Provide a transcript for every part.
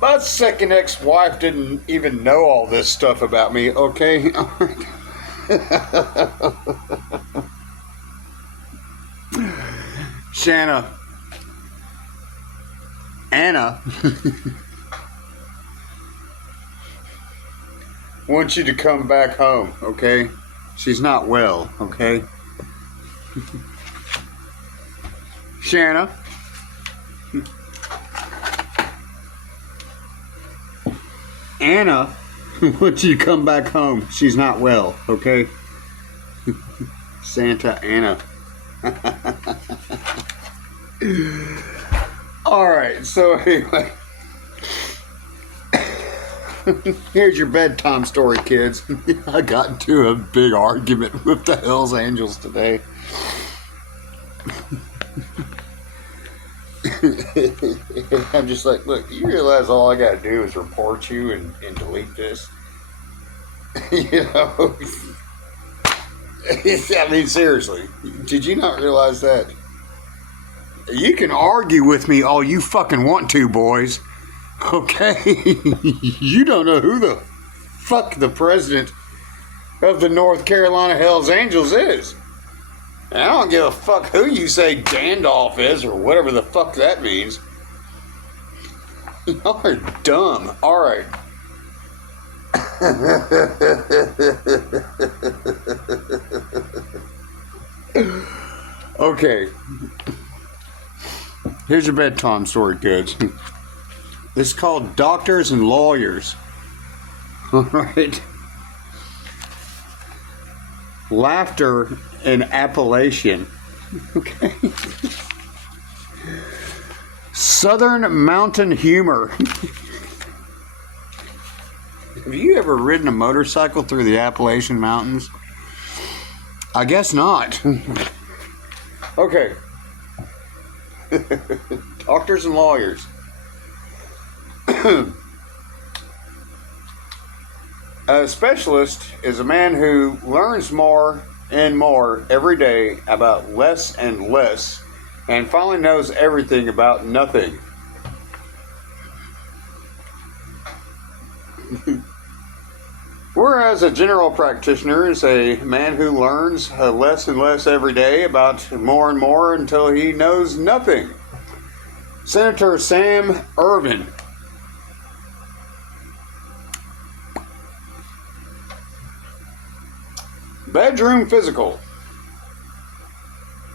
My second ex-wife didn't even know all this stuff about me, okay? Shanna. Anna. wants you to come back home, okay? She's not well, okay? Shanna. Anna wants you to come back home. She's not well, okay? Santa Anna. Alright, so anyway. Here's your bedtime story, kids. I got into a big argument with the Hells Angels today. I'm just like, look, you realize all I gotta do is report you and delete this? You know? I mean, seriously. Did you not realize that? You can argue with me all you fucking want to, boys. Okay? You don't know who the fuck the president of the North Carolina Hells Angels is. And I don't give a fuck who you say Gandalf is or whatever the fuck that means. Y'all are dumb. Alright. Okay. Here's your bedtime story, kids. It's called Doctors and Lawyers. Alright. Laughter in Appalachian. Okay. Southern mountain humor. Have you ever ridden a motorcycle through the Appalachian Mountains? I guess not. Okay. Doctors and lawyers. A specialist is a man who learns more and more every day about less and less, and finally knows everything about nothing. Whereas a general practitioner is a man who learns less and less every day about more and more until he knows nothing. Senator Sam Ervin. Bedroom physical.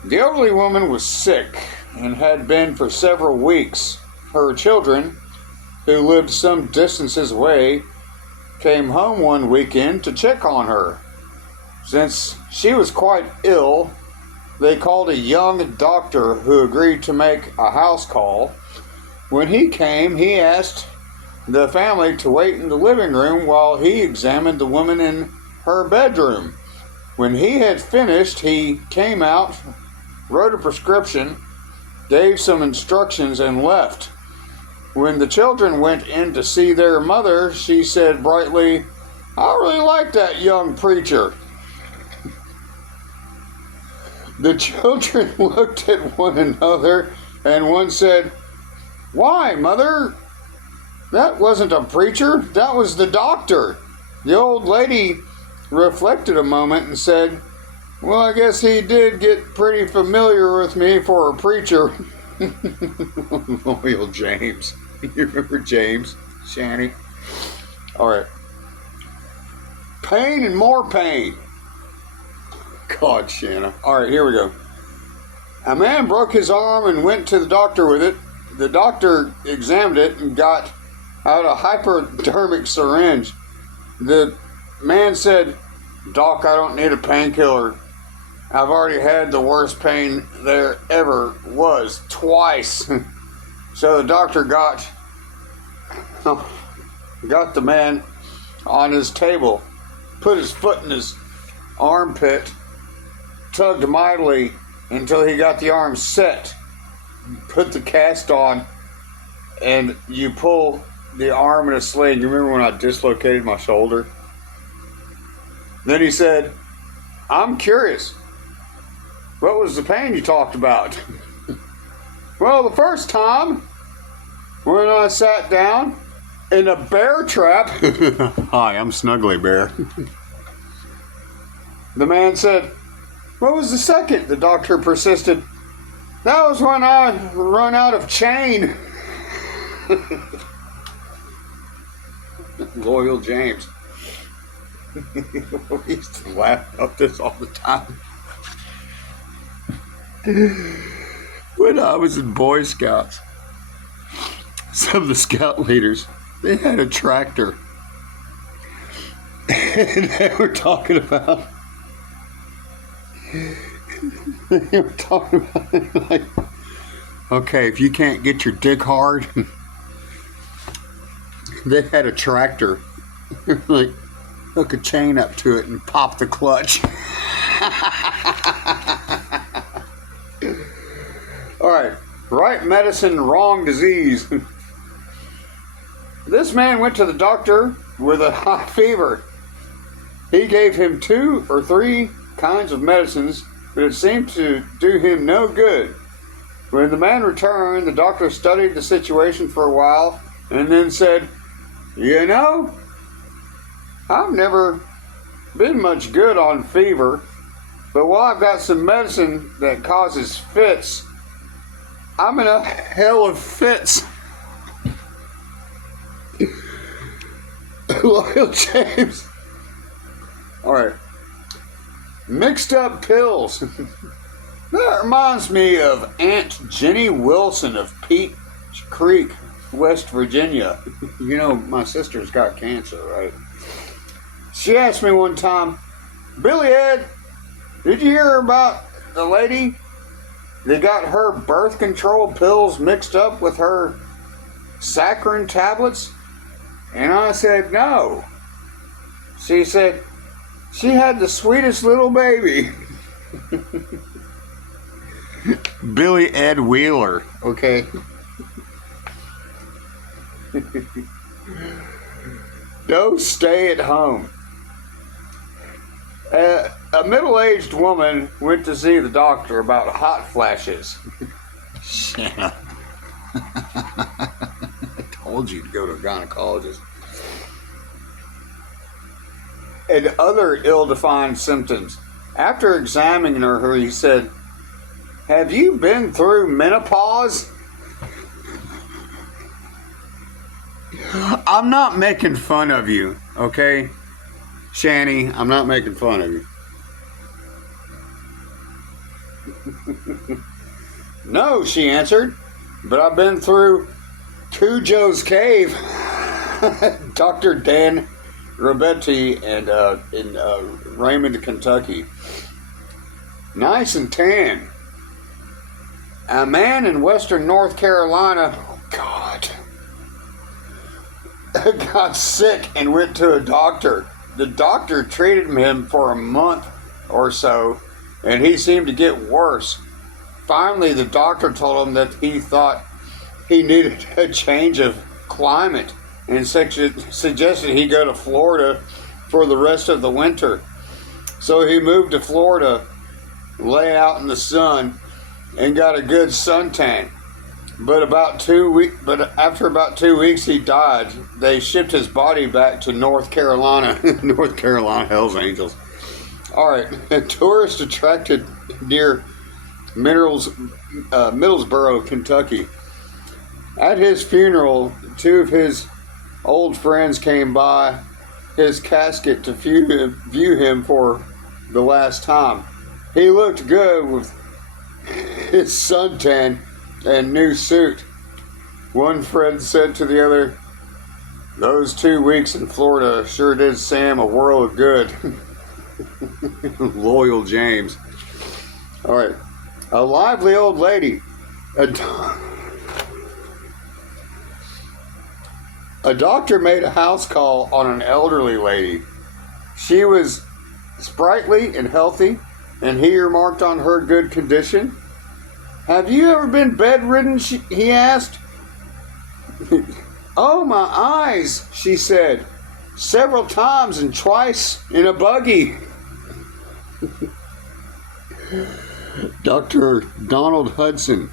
The elderly woman was sick and had been for several weeks. Her children, who lived some distances away, came home one weekend to check on her. Since she was quite ill, they called a young doctor who agreed to make a house call. When he came, he asked the family to wait in the living room while he examined the woman in her bedroom. When he had finished, he came out, wrote a prescription, gave some instructions, and left. When the children went in to see their mother, she said brightly, "I really like that young preacher." The children looked at one another, and one said, "Why, mother? That wasn't a preacher, that was the doctor." The old lady reflected a moment and said, "Well, I guess he did get pretty familiar with me for a preacher." Loyal James. You remember James? Shanny? Alright. Pain and more pain. God, Shanna. Alright, here we go. A man broke his arm and went to the doctor with it. The doctor examined it and got out a hypodermic syringe. The man said, "Doc, I don't need a painkiller. I've already had the worst pain there ever was, twice." So the doctor got the man on his table, put his foot in his armpit, tugged mightily until he got the arm set, put the cast on, and you pull the arm in a sling. You remember when I dislocated my shoulder? Then he said, "I'm curious. What was the pain you talked about? Well, the first time when I sat down in a bear trap. Hi, I'm Snuggly Bear. The man said, what was the second? The doctor persisted. That was when I run out of chain. Loyal James. We used to laugh about this all the time. When I was in Boy Scouts, some of the scout leaders, they had a tractor. And they were talking about like, okay, if you can't get your dick hard, they had a tractor. Like, hook a chain up to it and pop the clutch. All right medicine, wrong disease. This man went to the doctor with a high fever. He gave him 2 or 3 kinds of medicines, but it seemed to do him no good. When the man returned, the doctor studied the situation for a while and then said, you know, I've never been much good on fever, but while I've got some medicine that causes fits, I'm in a hell of fits. Loyal James. All right. Mixed up pills. That reminds me of Aunt Jenny Wilson of Peach Creek, West Virginia. You know, my sister's got cancer, right? She asked me one time, Billy Ed, did you hear about the lady that got her birth control pills mixed up with her saccharin tablets? And I said, no. She said, she had the sweetest little baby. Billy Ed Wheeler, okay? No, stay at home. A middle-aged woman went to see the doctor about hot flashes. Yeah. I told you to go to a gynecologist. And other ill-defined symptoms. After examining her, he said, have you been through menopause? I'm not making fun of you, okay? Shani, I'm not making fun of you. No, she answered, but I've been through Cujo's Cave. Dr. Dan Robetti and in Raymond, Kentucky. Nice and tan. A man in western North Carolina, oh God, got sick and went to a doctor. The doctor treated him for a month or so, and he seemed to get worse. Finally, the doctor told him that he thought he needed a change of climate and suggested he go to Florida for the rest of the winter. So he moved to Florida, lay out in the sun, and got a good suntan. But after about 2 weeks, he died. They shipped his body back to North Carolina. North Carolina Hells Angels. All right, a tourist attracted near Middlesboro, Kentucky. At his funeral, 2 of his old friends came by his casket to view him for the last time. He looked good with his suntan and new suit. One friend said to the other, those 2 weeks in Florida sure did Sam a world of good. Loyal James. All right. A lively old lady. A doctor made a house call on an elderly lady. She was sprightly and healthy, and he remarked on her good condition. Have you ever been bedridden? He asked. Oh, my eyes, she said. Several times and twice in a buggy. Dr. Donald Hudson,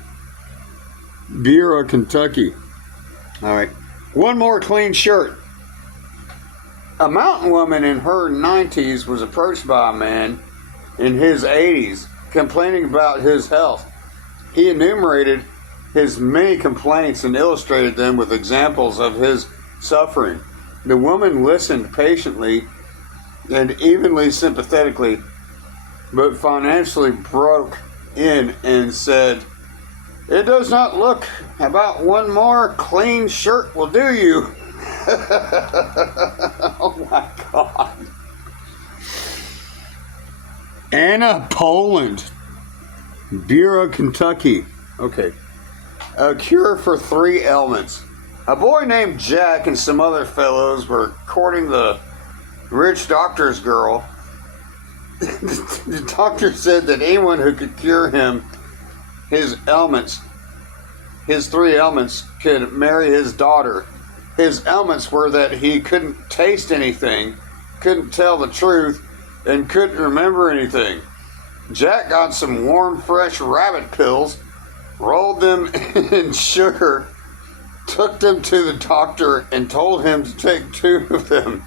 Bureau, Kentucky. All right. One more clean shirt. A mountain woman in her 90s was approached by a man in his 80s complaining about his health. He enumerated his many complaints and illustrated them with examples of his suffering. The woman listened patiently and evenly sympathetically, but financially broke in and said, "It does not look about one more clean shirt will do you." Oh my God. Anna Poland, Bureau, Kentucky. Okay. A cure for 3 ailments. A boy named Jack and some other fellows were courting the rich doctor's girl. The doctor said that anyone who could cure him his ailments, his 3 ailments, could marry his daughter. His ailments were that he couldn't taste anything, couldn't tell the truth, and couldn't remember anything. Jack got some warm, fresh rabbit pills, rolled them in sugar, took them to the doctor, and told him to take 2 of them.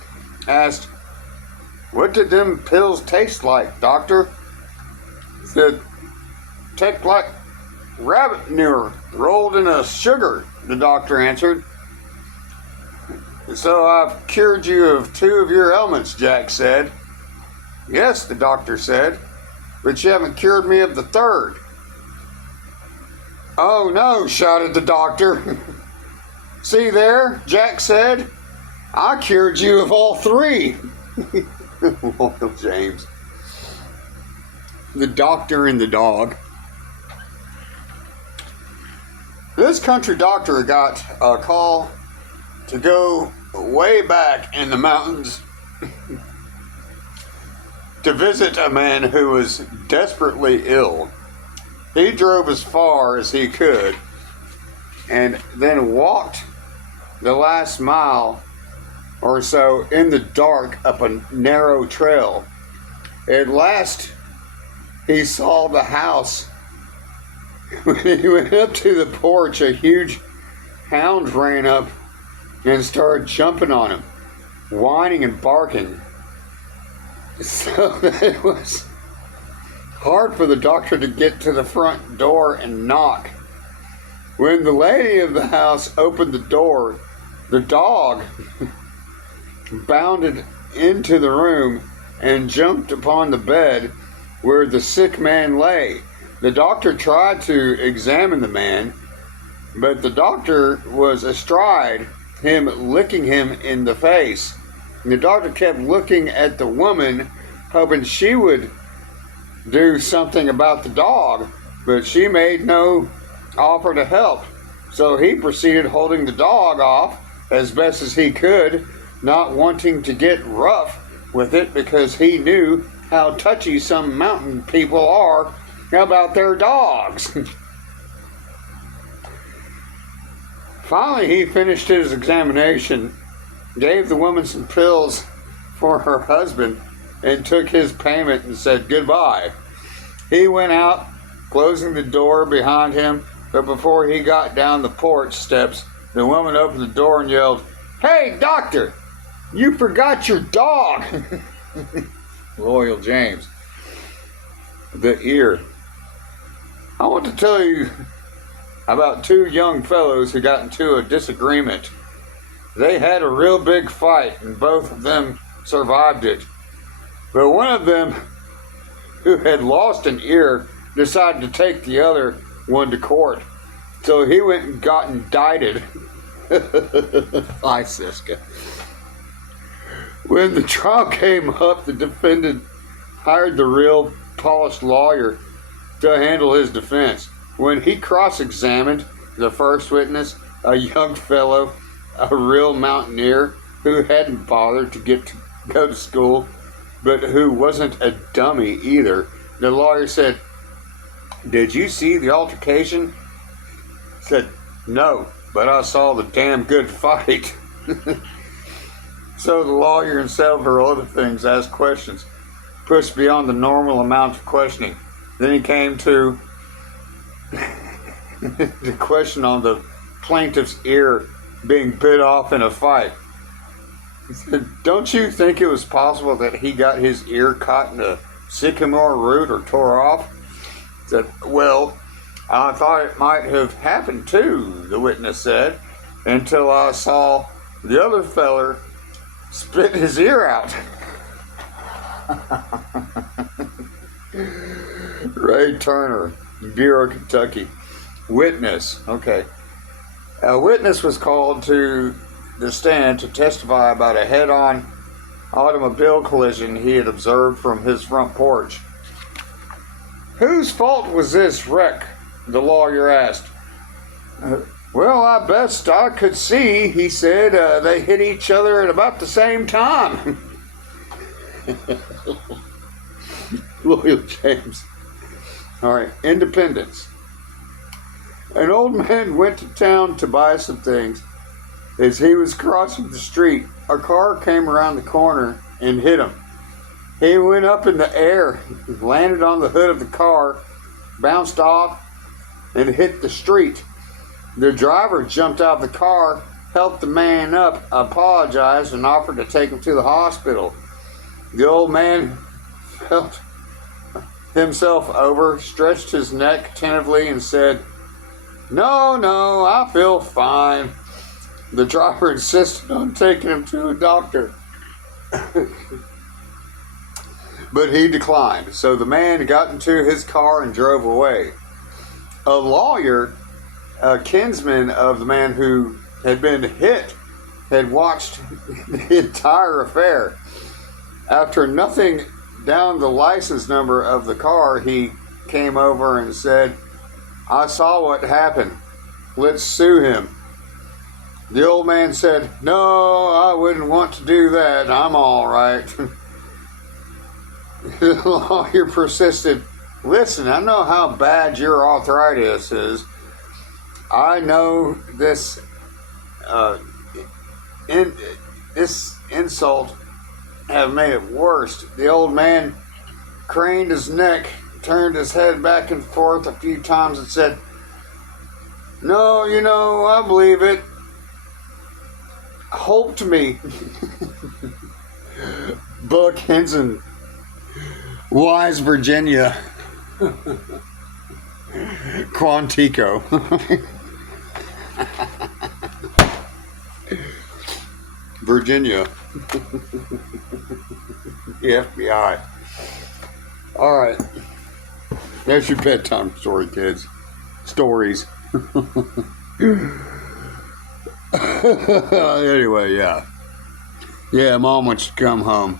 Asked, "What did them pills taste like, doctor?" Said, "Taste like rabbit manure rolled in a sugar," the doctor answered. "So I've cured you of 2 of your ailments," Jack said. "Yes," the doctor said, "but you haven't cured me of the 3rd. "Oh no," shouted the doctor. "See there," Jack said, "I cured you of all 3. Loyal James. The doctor and the dog. This country doctor got a call to go way back in the mountains to visit a man who was desperately ill. He drove as far as he could and then walked the last mile or so in the dark up a narrow trail. At last, he saw the house. When he went up to the porch, a huge hound ran up and started jumping on him, whining and barking. So that it was hard for the doctor to get to the front door and knock. When the lady of the house opened the door, the dog bounded into the room and jumped upon the bed where the sick man lay. The doctor tried to examine the man, but the doctor was astride him, licking him in the face. And the doctor kept looking at the woman, hoping she would do something about the dog, but she made no offer to help. So he proceeded holding the dog off as best as he could, not wanting to get rough with it because he knew how touchy some mountain people are about their dogs. Finally, he finished his examination, gave the woman some pills for her husband, and took his payment and said goodbye. He went out, closing the door behind him, but before he got down the porch steps, the woman opened the door and yelled, "Hey, doctor, you forgot your dog." Loyal James. The ear. I want to tell you about 2 young fellows who got into a disagreement. They had a real big fight and both of them survived it. But one of them, who had lost an ear, decided to take the other one to court. So he went and got indicted. Hi, Seska. When the trial came up, the defendant hired the real polished lawyer to handle his defense. When he cross-examined the first witness, a young fellow, a real mountaineer who hadn't bothered to go to school, but who wasn't a dummy either, the lawyer said, "Did you see the altercation?" Said, "No, but I saw the damn good fight." So the lawyer and several other things asked questions, pushed beyond the normal amount of questioning. Then he came to the question on the plaintiff's ear being bit off in a fight. He said, don't you think it was possible that he got his ear caught in a sycamore root or tore off? He said, well, I thought it might have happened too, the witness said, until I saw the other feller spit his ear out. Ray Turner, Bureau, Kentucky. Witness. Okay. A witness was called to the stand to testify about a head-on automobile collision he had observed from his front porch. Whose fault was this wreck? The lawyer asked. Well, I best I could see, he said. They hit each other at about the same time. William James. All right, Independence. An old man went to town to buy some things. As he was crossing the street, a car came around the corner and hit him. He went up in the air, landed on the hood of the car, bounced off, and hit the street. The driver jumped out of the car, helped the man up, apologized, and offered to take him to the hospital. The old man felt himself over, stretched his neck tentatively, and said, No, I feel fine. The driver insisted on taking him to a doctor. But he declined, so the man got into his car and drove away. A lawyer, a kinsman of the man who had been hit, had watched the entire affair. After nothing down the license number of the car, he came over and said, I saw what happened. Let's sue him. The old man said, No, I wouldn't want to do that. I'm all right. The lawyer persisted, Listen, I know how bad your arthritis is. I know this insult have made it worse. The old man craned his neck, turned his head back and forth a few times and said, No, I believe it. Hope me. Buck Henson, Wise, Virginia. Quantico. Virginia. The FBI. All right. That's your bedtime story, kids. Stories. Anyway, yeah. Yeah, Mom wants to come home.